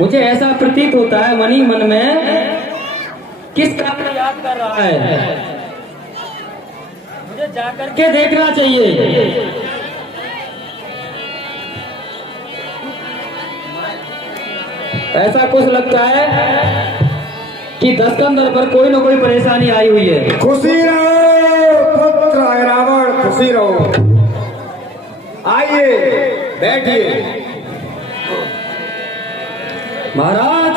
मुझे ऐसा प्रतीत होता है मन ही मन में किस काम को याद कर रहा है। मुझे जाकर के देखना चाहिए। ऐसा कुछ लगता है कि दस्कंदर पर कोई ना कोई परेशानी आई हुई है। खुशी रहो पुत्र रावण, खुशी रहो। आइए बैठिए। महाराज,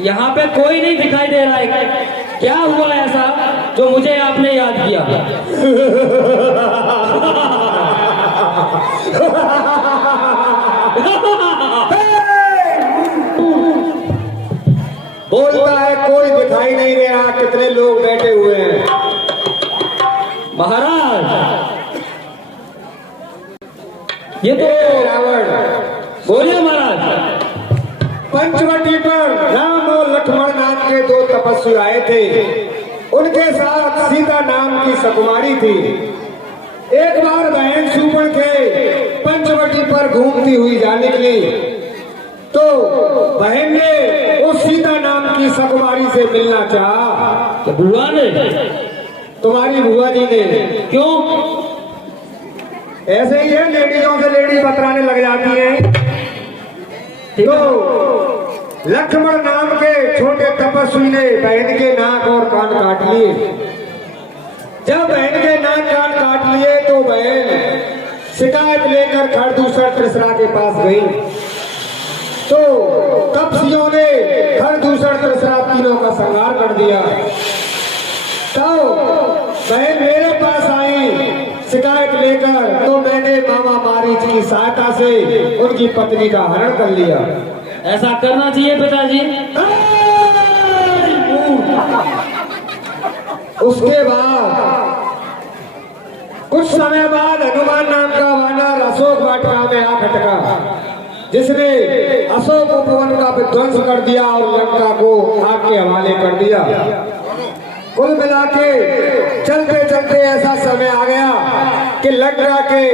यहाँ पे कोई नहीं दिखाई दे रहा है। क्या हुआ ऐसा जो मुझे आपने याद किया? बोलता है कोई दिखाई नहीं दे रहा, कितने लोग बैठे हुए हैं। महाराज, ये तो रावण, बोलिए महाराज। पंचवटी पर राम और लक्ष्मण नाम के दो तपस्वी आए थे। उनके साथ सीता नाम की सकुमारी थी। एक बार बहन सुमन के पंचवटी पर घूमती हुई जा निकली तो बहन ने उस सीता नाम की सकुमारी से मिलना चाहा। तो बुआ ने, तुम्हारी बुआ जी ने। क्यों? ऐसे ही है, लेडीजों से लेडी बतराने लग जाती है। तो लक्ष्मण नाम के छोटे तपस्वी ने बहन के नाक और कान काट लिए। जब बहन के नाक कान काट लिए तो बहन शिकायत लेकर खरदूसर त्रिसरा के पास गई। तो तपस्वियों ने खरदूसर त्रिसरा तीनों का संहार कर दिया। तो बहन मेरे पास आई शिकायत लेकर, तो मैंने मामा मारीच की सहायता से उनकी पत्नी का हरण कर लिया। ऐसा करना चाहिए पिताजी। उसके बाद कुछ समय बाद हनुमान नाम का वानर अशोक वाटिका में आ खटका, जिसने अशोक उपवन का विध्वंस कर दिया और लंका को आग के हवाले कर दिया। कुल मिला के चलते चलते ऐसा समय आ गया कि लंका के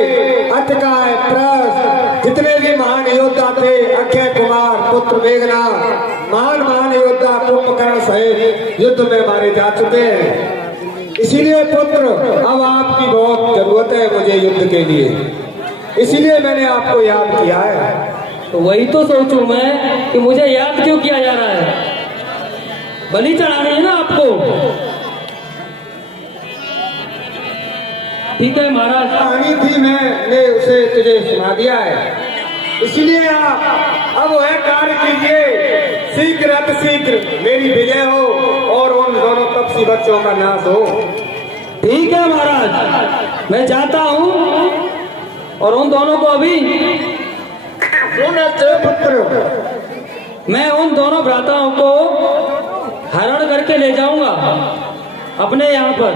अतिकाय प्रस जितने भी महान योद्धा थे, अक्षय कुमार पुत्र मेघनाथ, महान महान योद्धा कुंभकर्ण सहित युद्ध में मारे जा चुके हैं। इसीलिए पुत्र अब आपकी बहुत जरूरत है मुझे युद्ध के लिए, इसीलिए मैंने आपको याद किया है। तो वही तो सोचूं मैं कि मुझे याद क्यों किया जा रहा है। बलि चढ़ानी है ना आपको। ठीक है महाराज, कहानी थी मैंने उसे तुझे सुना दिया है। इसीलिए आप अब वह कार्य कीजिए, शीघ्र अति शीघ्र मेरी विजय हो और उन दोनों तपसी बच्चों का नाश हो। ठीक है महाराज, मैं जाता हूँ और उन दोनों को अभी पुत्र, मैं उन दोनों भ्राताओं को हरण करके ले जाऊंगा अपने यहाँ पर,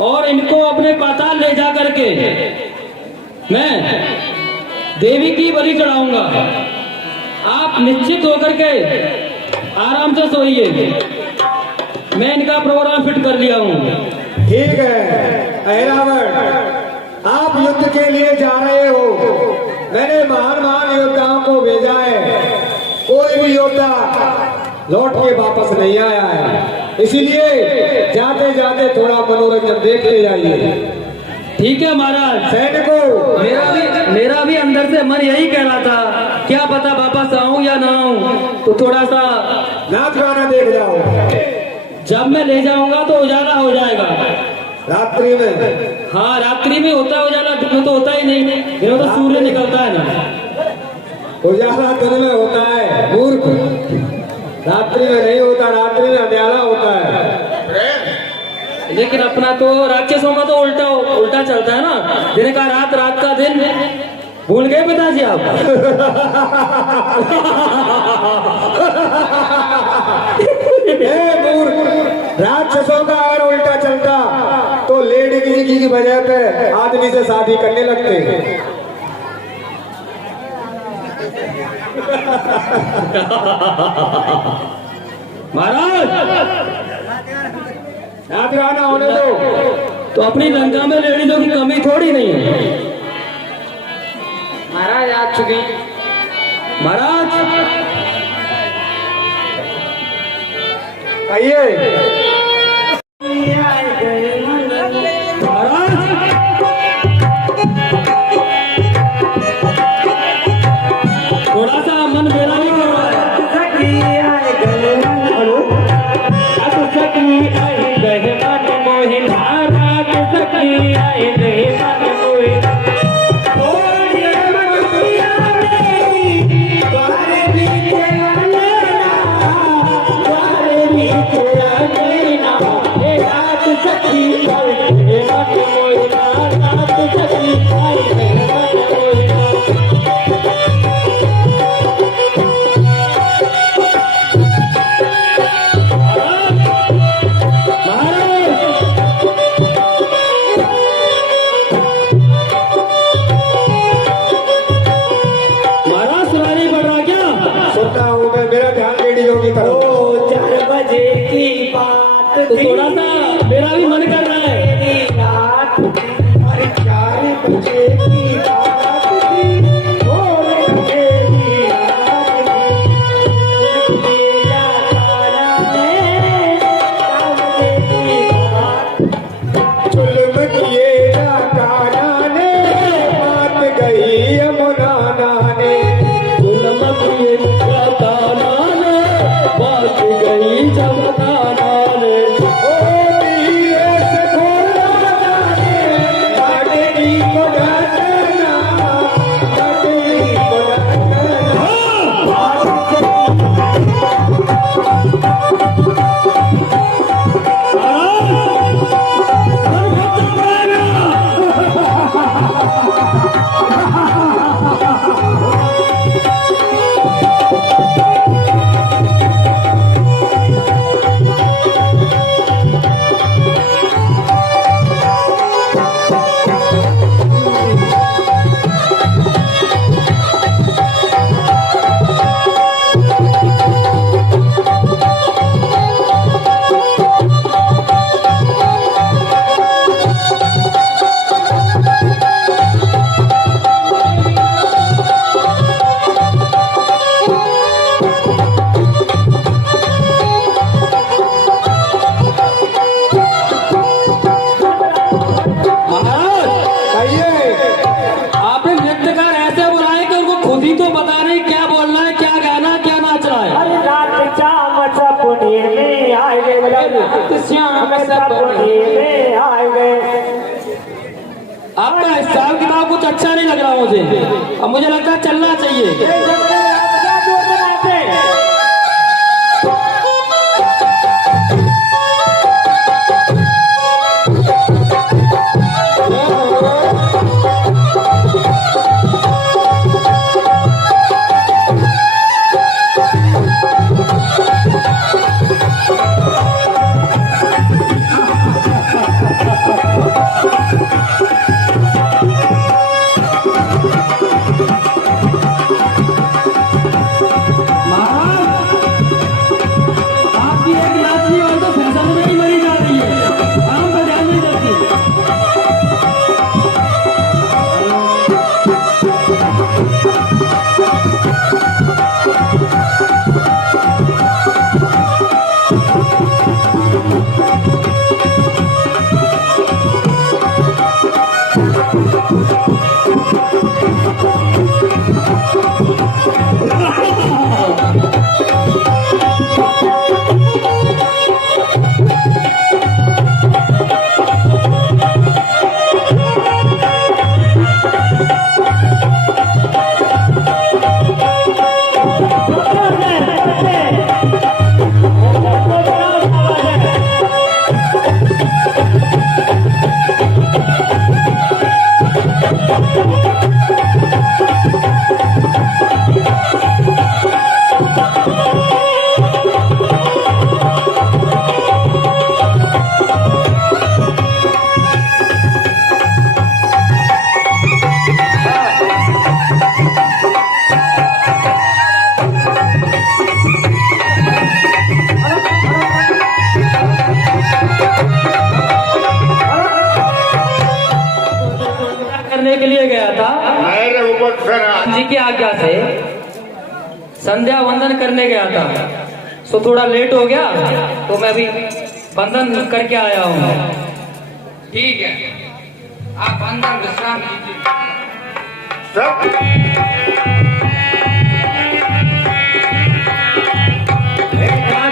और इनको अपने पाताल ले जा करके मैं देवी की बलि चढ़ाऊंगा। आप निश्चित होकर के आराम से सोइए, मैं इनका प्रोग्राम फिट कर लिया हूँ। ठीक है रावण, आप युद्ध के लिए जा रहे हो। मैंने महान महान योद्धाओं को भेजा है, कोई भी योद्धा लौट के वापस नहीं आया है। इसीलिए जाते जाते थोड़ा मनोरंजन देखते जाइए। ठीक है महाराज। सैनिकों, मेरा भी अंदर से मन यही कह रहा था, क्या पता वापस आऊं या ना आऊं, तो थोड़ा सा नाच गाना देख जाओ। जब मैं ले जाऊंगा तो उजाला हो जाएगा रात्रि में। हाँ, रात्रि में होता है उजाला, दिन में तो होता ही नहीं। दिन में तो सूर्य निकलता है ना। उजाला दिन में होता है मूर्ख, रात्रि में नहीं होता। रात्रि में अंधेरा होता है। लेकिन अपना तो राक्षसों का तो उल्टा चलता है ना, दिन का रात, रात का दिन। भूल गए पिताजी आप? राक्षसों का अगर उल्टा चलता तो लेडी की वजह पे आदमी से शादी करने लगते हैं। महाराज, याद रहना होने दो। तो अपनी लंका में लेडीजों की कमी थोड़ी नहीं है। महाराज आज चुकी महाराज आइए। थोड़ा सा मन मेरा भी कर रहा है। महाराज सुनाई पड़ रहा क्या? सुनता हूँ मैं, मेरा ध्यान रेडियो की तरफ। 4 बजे की बात तो थोड़ा सा मेरा भी मन कर रहा है। रात अरे 4 बजे की बात थी, 4 बजे की रात थी। चुलमकिएगा काना ने, बात गई यमुना ने। चुलमकिएगा काना ने, बात गई जमदाना ने। ओ धीरे से खोला जाने, लाडली को डांटना, लाडली को डांटना। आपने नृत्यकार ऐसे बुलाए कि उनको खुद ही तो बता नहीं क्या बोलना है, क्या गाना, क्या नाचना है। अरे रात चाम सपने में आए गए, श्याम सपने में आए गए। आपका हिसाब किताब कुछ अच्छा नहीं लग रहा मुझे। अब मुझे लगता है चलना चाहिए। करने के लिए गया था मेरे ऊपर फिर जी की आज्ञा से। संध्या वंदन करने गया था, सो थोड़ा लेट हो गया, तो मैं अभी वंदन करके आया हूँ। ठीक है, आप अंदर विश्राम कीजिए।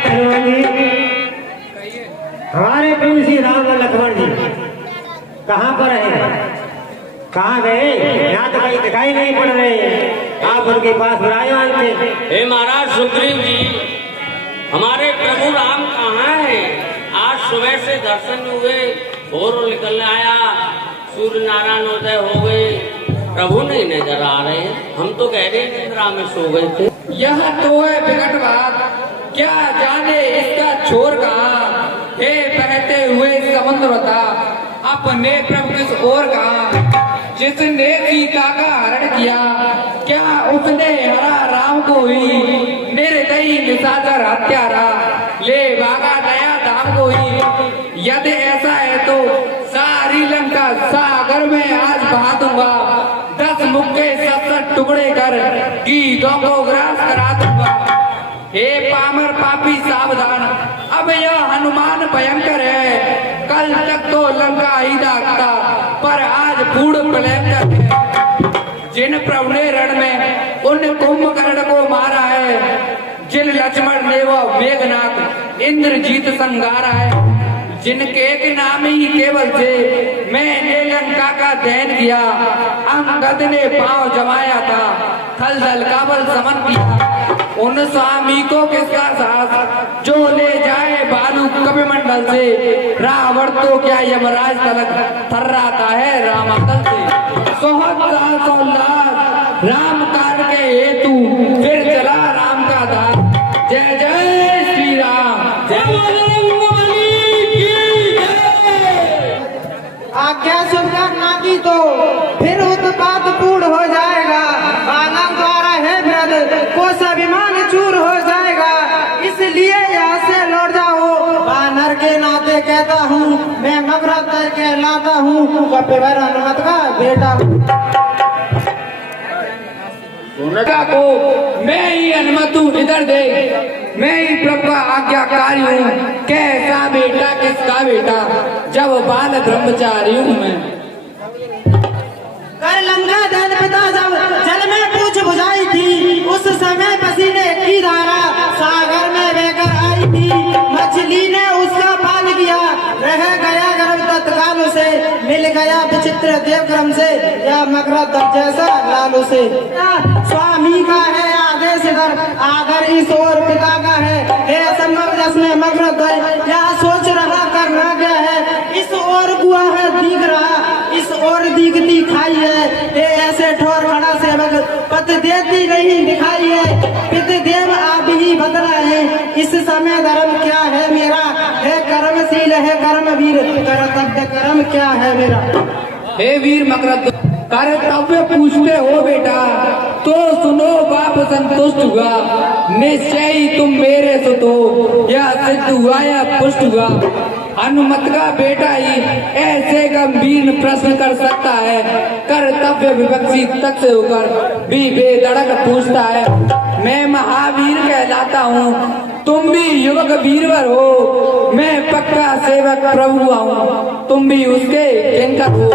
हनुमान जी, हमारे प्रेम श्री राम और लक्ष्मण जी कहाँ पर है? कहाँ गए? यहाँ तो कहीं दिखाई नहीं पड़ रहे। आप उनके पास विराजमान थे। हे महाराज सुग्रीव जी, हमारे प्रभु राम कहाँ है? आज सुबह से दर्शन हुए, भोर निकलने आया, सूर्य नारायण उदय हो गए, प्रभु नहीं नजर आ रहे हैं। हम तो कह रहे निद्रा में सो गए थे। यह तो है विकट बात, क्या जाने इसका छोर कहाँ। हे बहते हुए समुद्र था, अपने प्रभु किस ओर कहाँ। जिसने सीता का हरण किया, क्या उसने हरा राम को ही। निर्दयी निशाचर हत्यारा, ले भागा नया धाम को ही। यदि ऐसा है तो सारी लंका सागर में आज बहा दूंगा। 10 मुक्के 70 टुकड़े कर गीतों को ग्रास करा दूंगा। हे पामर पापी सावधान, अब यह हनुमान भयंकर है। कल तक तो लंका ही दागता, पर आज बूढ़ भयंकर है। जिन प्रभु ने रण में उन कुंभकर्ण को मारा है, जिन लक्ष्मण ने वो मेघनाथ इंद्रजीत संगारा है, जिनके के नाम ही केवल से मैंने लंका का दहन किया। अंगद ने पांव जमाया था, खलदल का बल समन किया। उन स्वामी को किसका साथ, जो ले जाए बालू कपिमंडल से। रावण तो क्या यमराज तलक थर्राता है रामातल से। राम कार्य के हेतु फिर चला राम का दार। जय जय श्री राम, जय आज्ञा स्वीकार ना की तो फिर उत्पात पूर्ण हो जाएगा। बालक द्वारा है वृद्ध को स्वाभिमान चूर हो जाएगा। इसलिए यहाँ से लौट जाओ। बानर के नाते कहता हूँ, मैं मगरत करके लाता हूँ, कपिवर हनुमत का बेटा हूँ। को मैं ही अनुमत हूँ, इधर दे। मैं ही प्रभु का आज्ञाकारी हूँ। कैसा बेटा किसका बेटा, जब बाल ब्रह्मचारी हूँ मैं। कर लंका दल पिता जब जल में पूछ बुझाई थी, उस समय पसीने की धारा सागर में बहकर आई थी। मछली ने उसका पान किया, रह गया गर्भ तत्काल से। मिल गया विचित्र देवक्रम से, या मगरत जैसा लालू से। स्वामी का है आदेश इधर, आदर इस ओर पिता का है। हे असंभव जसमें मगरत है, यहाँ सोच रहा करना क्या है। इस ओर बुआ है दिख रहा, इस ओर दिखती खाई है। हे ऐसे ठोर खड़ा सेवक, पत देती नहीं दिखाई है। पित देव आप ही बदला है, इस समय धर्म क्या है मेरा। है कर्मशील है कर्मवीर, कर्तव्य कर्म क्या है मेरा। हे वीर मकरद, कर्तव्य पूछते हो बेटा, तो सुनो बाप संतुष्ट हुआ। निश्चय ही तुम मेरे सुत हो, या सिद्ध हुआ या पुष्ट हुआ। हनुमत का बेटा ही ऐसे गंभीर प्रश्न कर सकता है। कर्तव्य विवक्षी तक से होकर भी बेधड़क पूछता है। मैं महावीर कहलाता हूँ, तुम भी युवक वीरवर हो। मैं पक्का सेवक प्रभु हूँ, तुम भी उसके किंकर हो।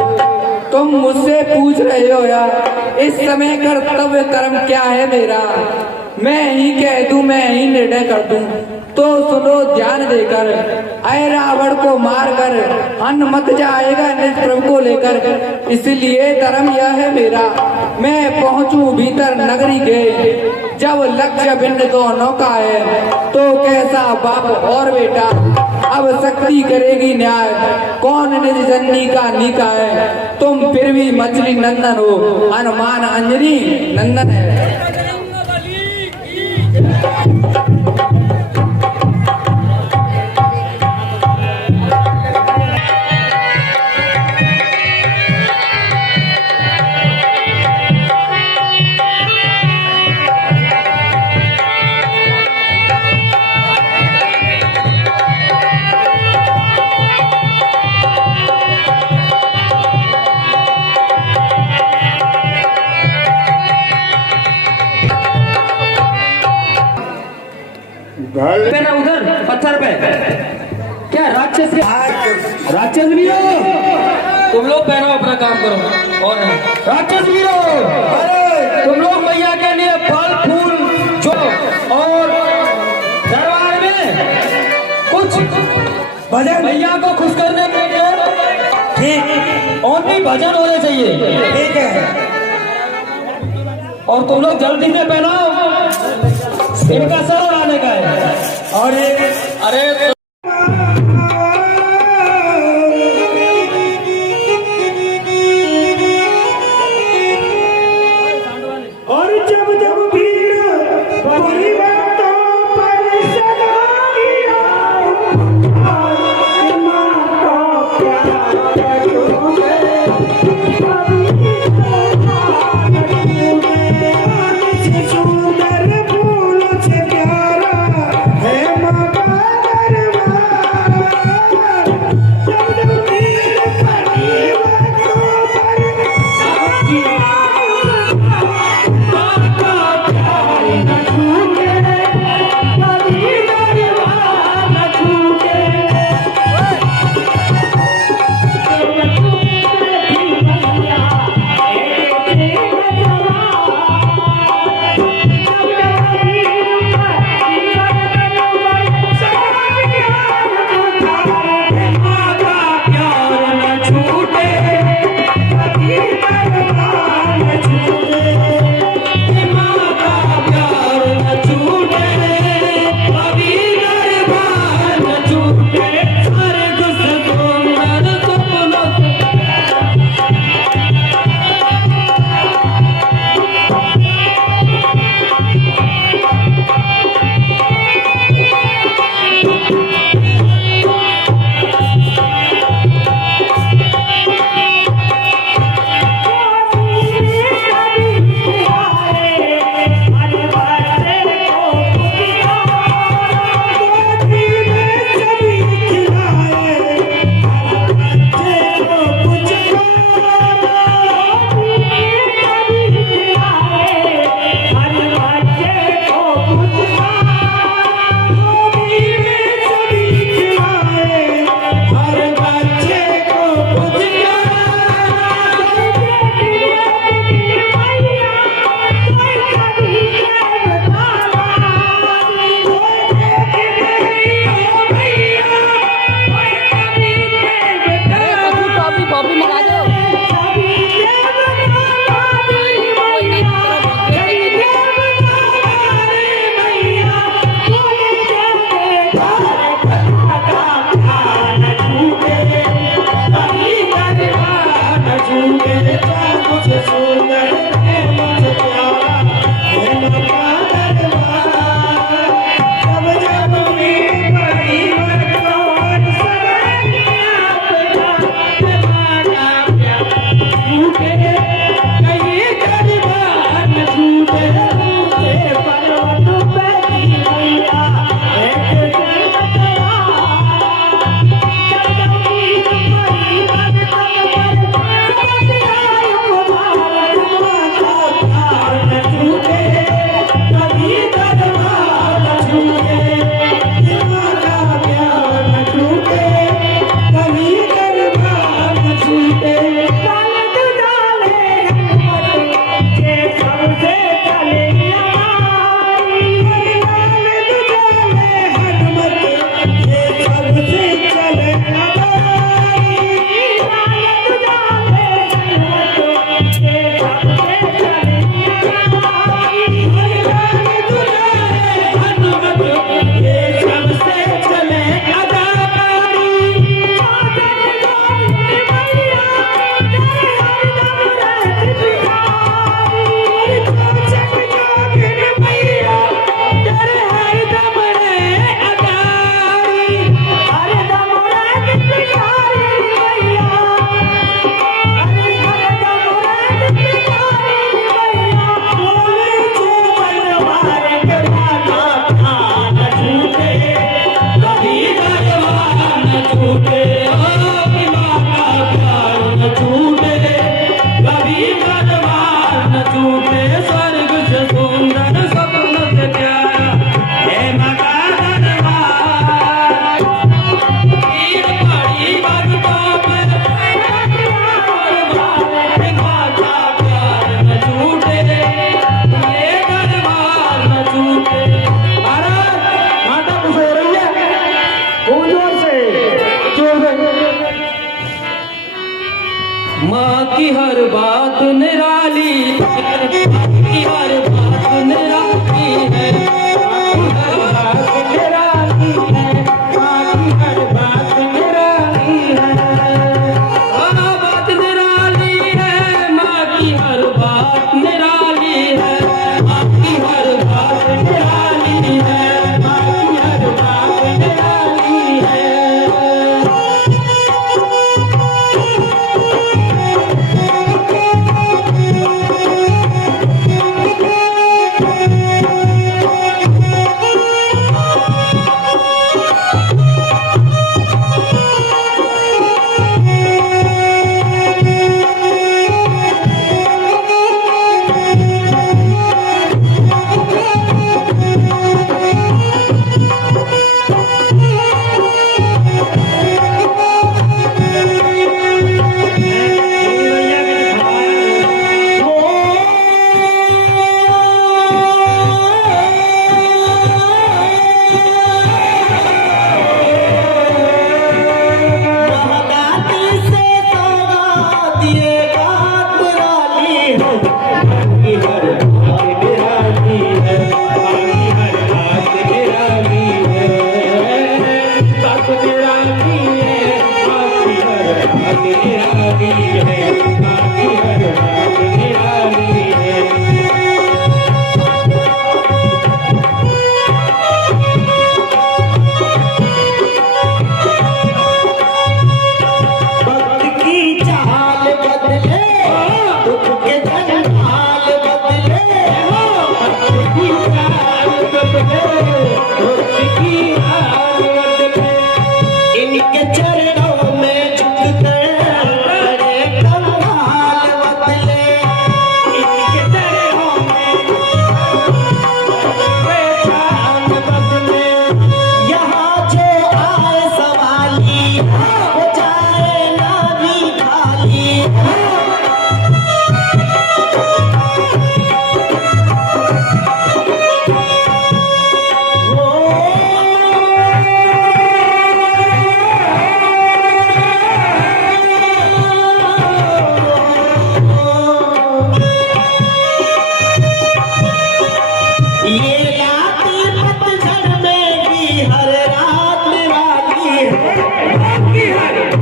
तुम मुझसे पूछ रहे हो या इस समय कर्तव्य कर्म क्या है मेरा। मैं ही कह दूं, मैं ही निर्णय कर दूं, तो सुनो ध्यान देकर। अय रावण को मार कर हनुमत जाएगा निज प्रभु को लेकर। इसलिए धर्म यह है मेरा, मैं पहुंचूं भीतर नगरी के। जब लक्ष्य भिन्न दोनों का है, तो कैसा बाप और बेटा। अब शक्ति करेगी न्याय, कौन निज जननी का नीका है। तुम फिर भी मछली नंदन हो, हनुमान अंजनी नंदन है। रहा उधर पत्थर पे? क्या राक्षस राक्षस भी हो? तुम लोग पहनो, अपना काम करो। और राक्षस भी हो, अरे तुम लोग मैया के लिए फल फूल जो और दरबार में कुछ भजन मैया को खुश करने के लिए ठीक ओनली भजन होने चाहिए। ठीक है, और तुम लोग जल्दी से पहनाओ, इनका सर आने का है। और अरे और जब जब भीड़ पूरी बातों पर सगाइया, माँ का प्यार डूबे, सुंदर फूलों से प्यारा है माँ का दरबार। जब जब भीड़ पूरी बातों पर सगाइया, की हर बात निराली है, माँ की हर बात निराली है, माँ की हर बात निराली है, माँ की हर बात निराली है।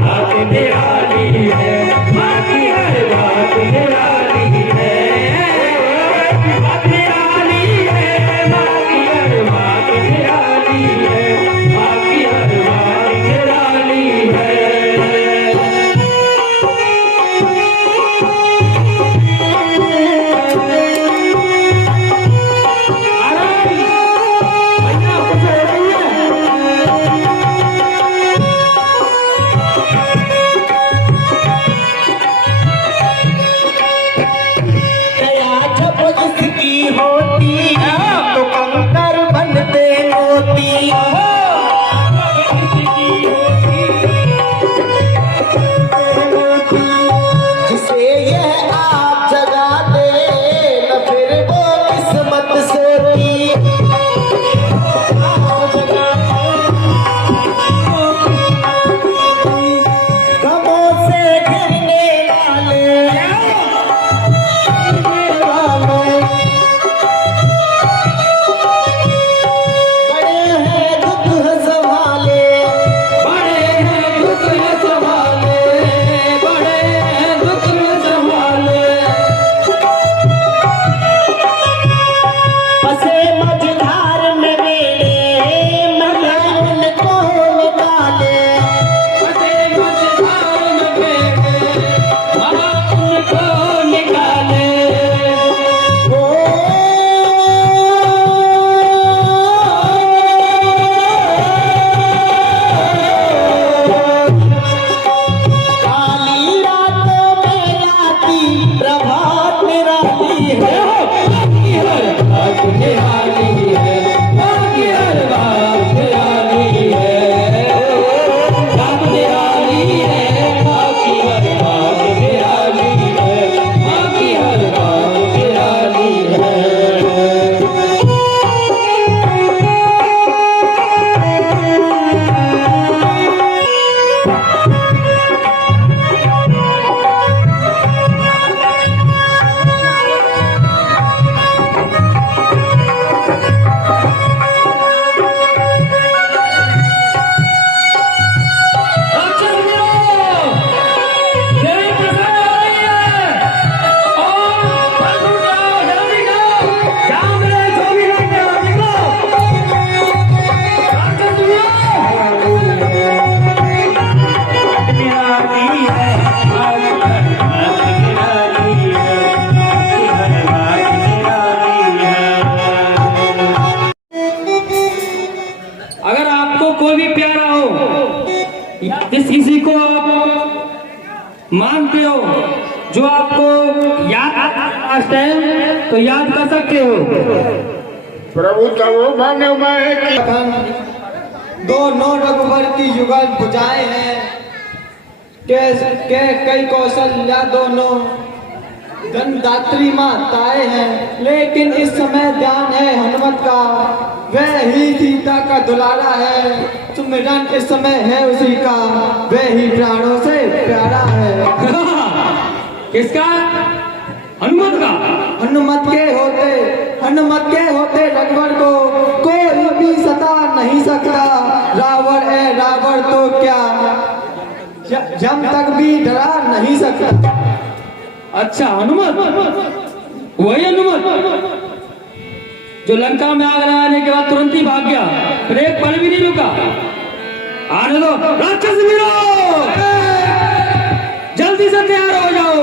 बात निराली है, माँ की हर बात निराली है, माँ की हर बात निराली है, माँ की हर बात निराली है। आपको कोई भी प्यारा हो या किसी को आप मानते हो जो आपको याद टाइम तो याद कर सकते हो। प्रभु तो वो माने मैं कि दो नौ रघुवर की युगल बुझाए हैं के कई कौशल्या दोनों धनदात्री माताएं हैं, लेकिन इस समय ध्यान है हनुमत का, वह ही सीता का दुलारा है, सुमिरन इस समय है उसी का, वह ही प्राणों से प्यारा है। किसका? हनुमत का। हनुमत के होते रघुवर को कोई भी सता नहीं सकता, रावण है रावण तो क्या जम तक भी डरा नहीं सकता। अच्छा, हनुमत, वही हनुमत जो लंका में आग लगाने के बाद तुरंत ही भाग गया, फिर एक पल भी नहीं रुका। आने दो राक्षस वीरो, जल्दी से तैयार हो जाओ।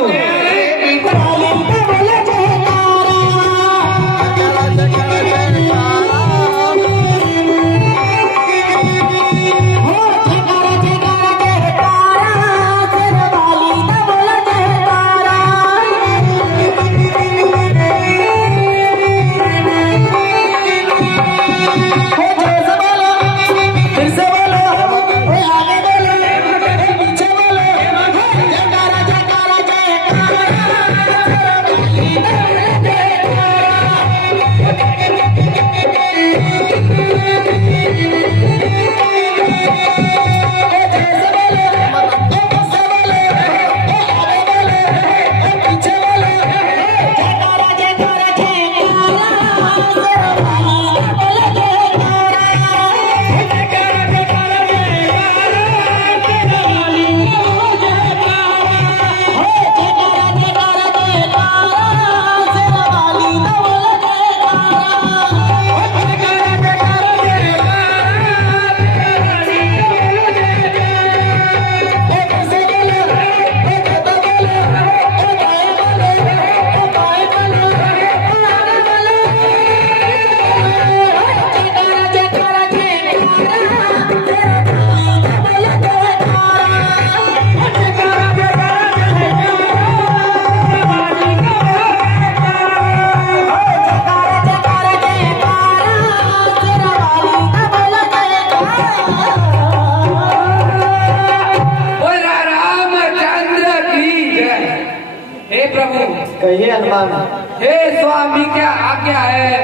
कहिए हनुमान। हे स्वामी क्या आज्ञा है,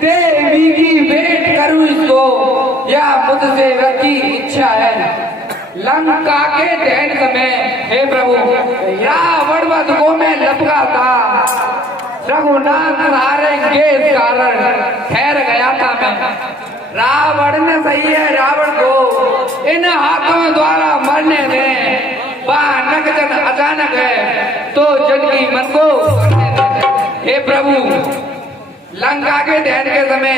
देवी की भेंट करूं इसको या मुझसे रखी इच्छा है। लंका के दहन में हे प्रभु रावण वध को मैं लपका था, रघुनाथ हारेंगे इस कारण ठहर गया था मैं। रावण ने सही है, रावण को इन हाथों द्वारा मरने दें, बानक जन अचानक है तो जन की मन को हे प्रभु लंका के दहन के समय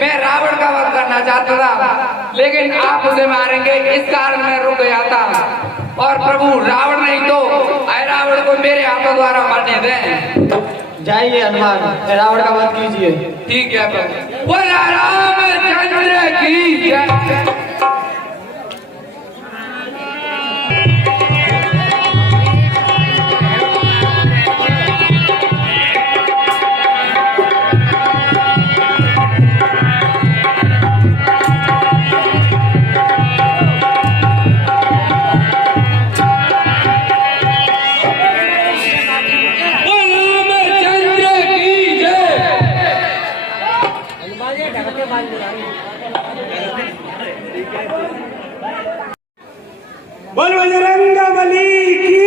मैं रावण का वध करना चाहता था, लेकिन आप उसे मारेंगे इस कारण मैं रुक गया था। और प्रभु रावण नहीं तो रावण को मेरे हाथों द्वारा मारने दें। जाइए हनुमान, रावण का वध कीजिए। ठीक है प्रभु। बोला रामचंद्र की जय। बोल बजरंग बली की